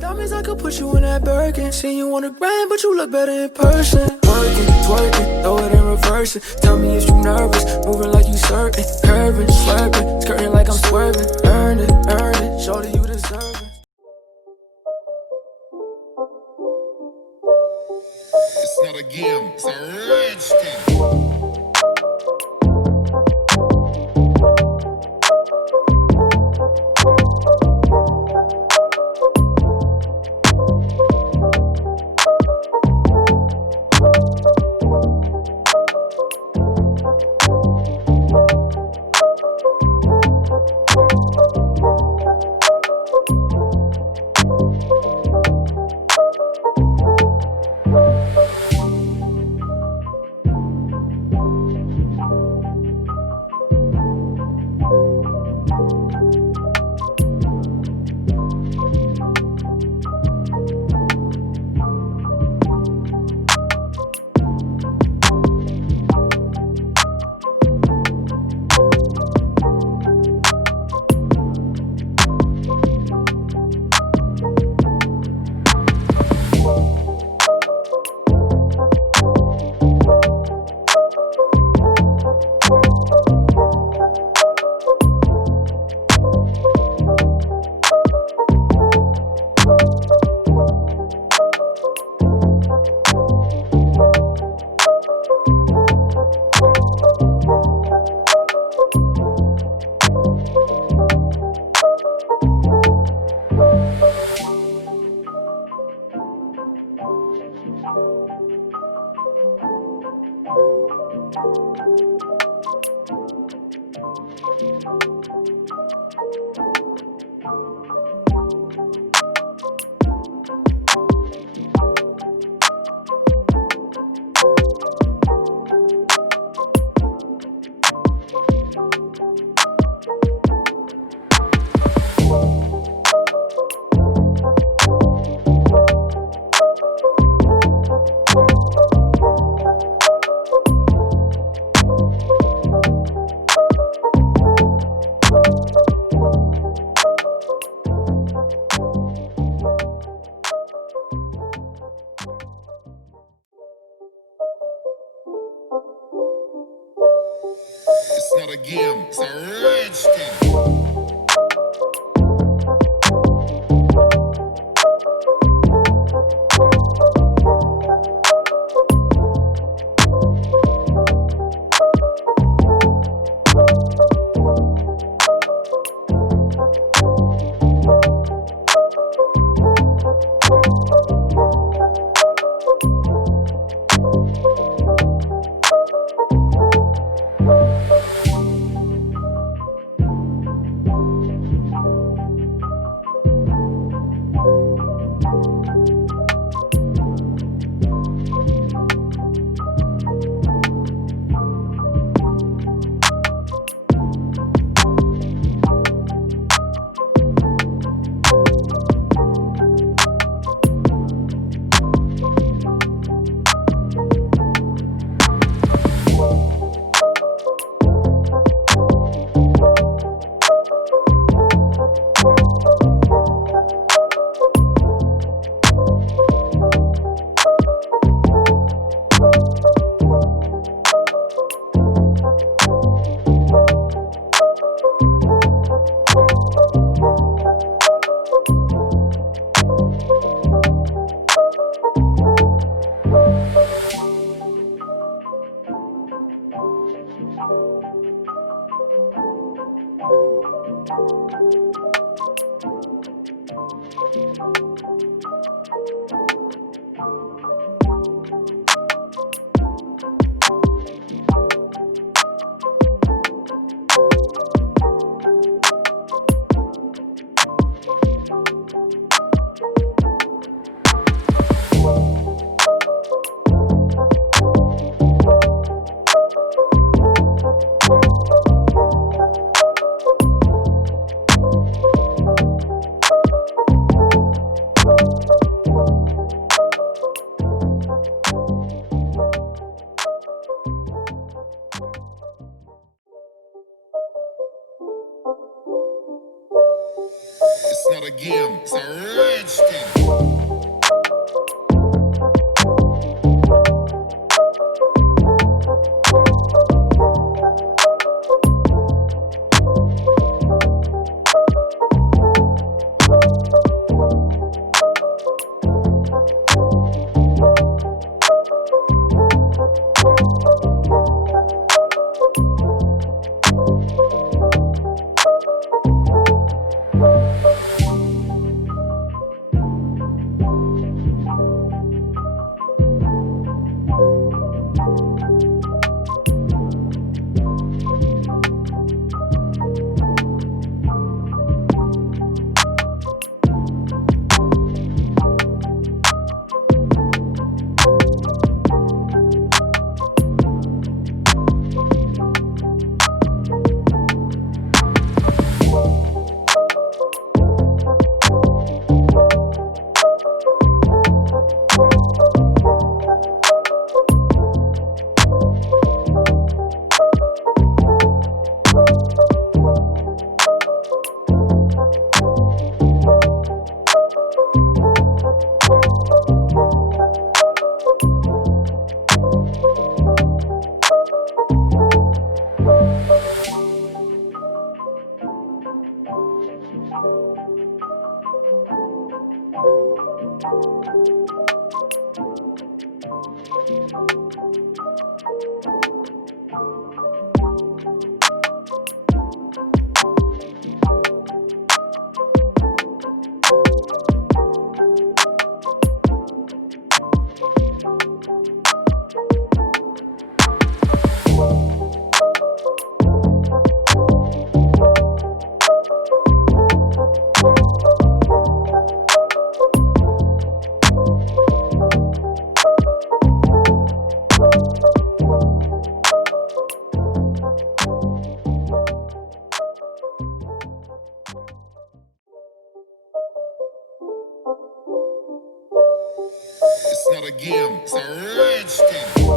Diamonds, I could put you in that Birkin. See you on the gram, but you look better in person. Working, twerking, throw it and reverse it. Tell me if you nervous, moving like you certain. Curving, swerving, skirting like I'm swerving. Earn it, shorty, you deserve it. It's not a game, it's a rich thing. It's not a game, it's a rich thing. arrested. It's not a game, it's a rich thing.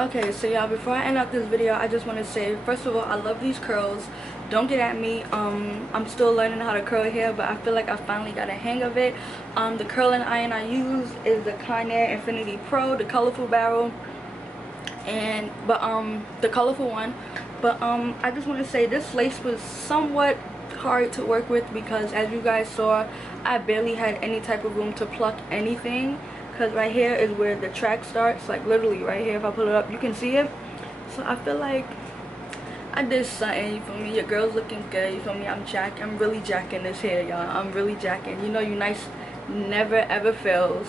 Okay, so y'all, before I end up this video, I just want to say, first of all, I love these curls. Don't get at me. I'm still learning how to curl hair, but I feel like I finally got a hang of it. The curling iron I use is the Conair Infinity Pro, the colorful barrel, the colorful one. But I just want to say this lace was somewhat hard to work with because as you guys saw, I barely had any type of room to pluck anything, because right here is where the track starts, like literally right here. If I pull it up you can see it. So I feel like I did something, you feel me? Your girl's looking good, you feel me? I'm really jacking this hair, y'all. I'm really jacking. You know Unice never ever fails.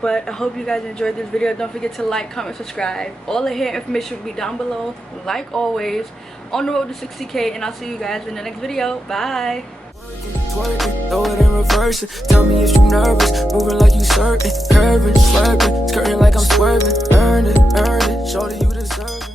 But I hope you guys enjoyed this video. Don't forget to like, comment, subscribe. All the hair information will be down below, like always. On the road to 60K, and I'll see you guys in the next video. Bye. Twerking, throw it and reverse it. Tell me if you nervous, moving like you certain, curving, swerving, skirting like I'm swerving. Earn it, shorty, you deserve it.